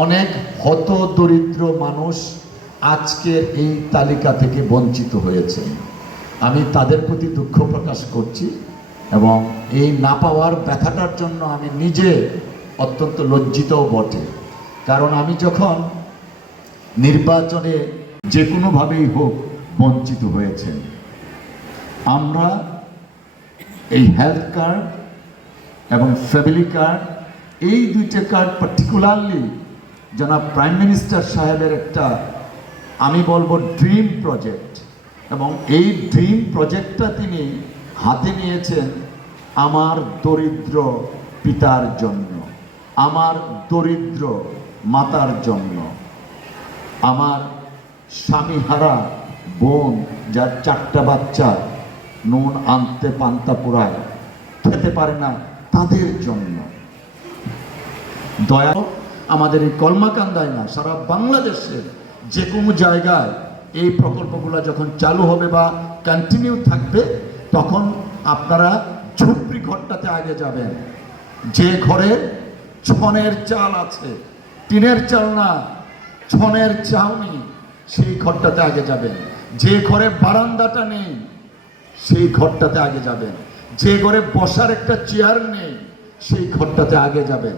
অনেক হত দরিদ্র মানুষ আজকের এই তালিকা থেকে বঞ্চিত হয়েছে। আমি তাদের প্রতি দুঃখ প্রকাশ করছি এবং এই না পাওয়ার ব্যথাটার জন্য আমি নিজে অত্যন্ত লজ্জিতও বটে। কারণ আমি যখন নির্বাচনে যে কোনোভাবেই হোক বঞ্চিত হয়েছেন, আমরা এই হেলথ কার্ড এবং ফ্যামিলি কার্ড, এই দুইটা কার্ড পার্টিকুলারলি জনাব প্রাইম মিনিস্টার সাহেবের একটা আমি বলবো ড্রিম প্রজেক্ট, এবং এই ড্রিম প্রজেক্টটা তিনি হাতে নিয়েছেন আমার দরিদ্র পিতার জন্য, আমার দরিদ্র মাতার জন্য, আমার স্বামীহারা বোন যার 4টা বাচ্চা নুন আনতে পান্তা পোড়ায় খেতে পারে না, তাদের জন্য। দয়া আমাদের এই কলমাকান্দায় না, সারা বাংলাদেশের যে কোনো জায়গায় এই প্রকল্পগুলো যখন চালু হবে বা কন্টিনিউ থাকবে, তখন আপনারা ঝুপড়ি ঘরটাতে আগে যাবেন। যে ঘরে ছনের চাল আছে, টিনের চাল না, ছনের চাউনি, সেই ঘরটাতে আগে যাবেন। যে ঘরে বারান্দাটা নেই, সেই ঘরটাতে আগে যাবেন। যে ঘরে বসার একটা চেয়ার নেই, সেই ঘরটাতে আগে যাবেন।